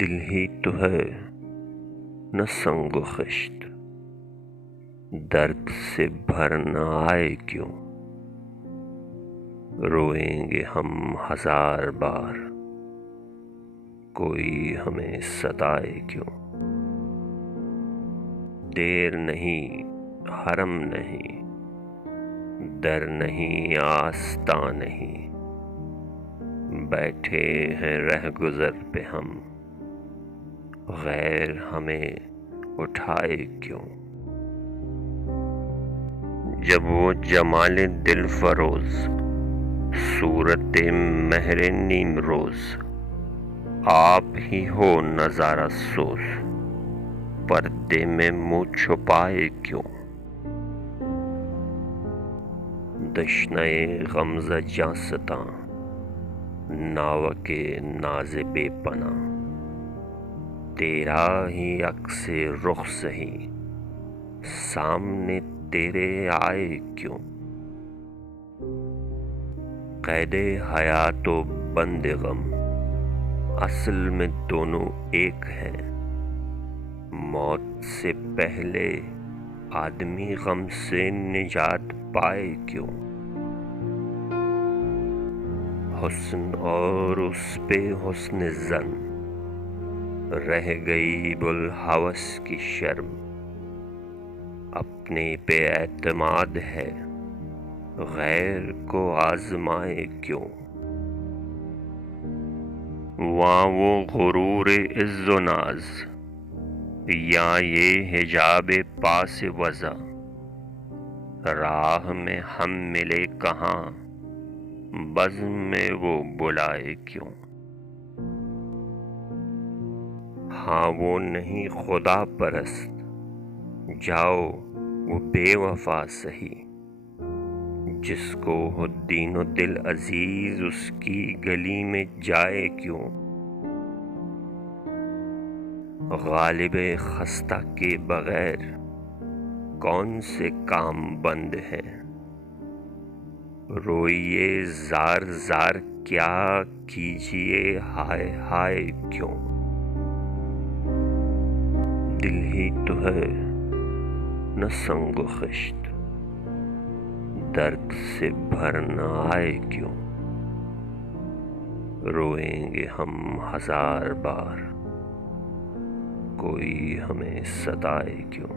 دل ہی تو ہے نہ سنگ و خشت، درد سے بھر نہ آئے کیوں؟ روئیں گے ہم ہزار بار، کوئی ہمیں ستائے کیوں؟ دیر نہیں حرم نہیں، در نہیں آستاں نہیں، بیٹھے ہیں رہ گزر پہ ہم، غیر ہمیں اٹھائے کیوں؟ جب وہ جمال دل فروز، صورت مہر نیم روز، آپ ہی ہو نظارہ سوز، پردے میں منہ چھپائے کیوں؟ دشنہ غمزہ جاں ستاں، ناوک ناز بے پناہ، تیرا ہی عکس رخ سہی، سامنے تیرے آئے کیوں؟ قید حیات و بند غم، اصل میں دونوں ایک ہیں، موت سے پہلے آدمی غم سے نجات پائے کیوں؟ حسن اور اس پہ حسن زن، رہ گئی بوالہوس کی شرم، اپنے پہ اعتماد ہے، غیر کو آزمائے کیوں؟ وہاں وہ غرور عز و ناز، یا یہ حجاب پاس وضع، راہ میں ہم ملے کہاں، بزم میں وہ بلائے کیوں؟ ہاں وہ نہیں خدا پرست، جاؤ وہ بے وفا سہی، جس کو ہو دین و دل عزیز، اس کی گلی میں جائے کیوں؟ غالب خستہ کے بغیر کون سے کام بند ہیں، روئیے زار زار کیا کیجیے ہائے ہائے کیوں؟ دل ہی تو ہے نہ سنگ و خشت، درد سے بھر نہ آئے کیوں؟ روئیں گے ہم ہزار بار، کوئی ہمیں ستائے کیوں؟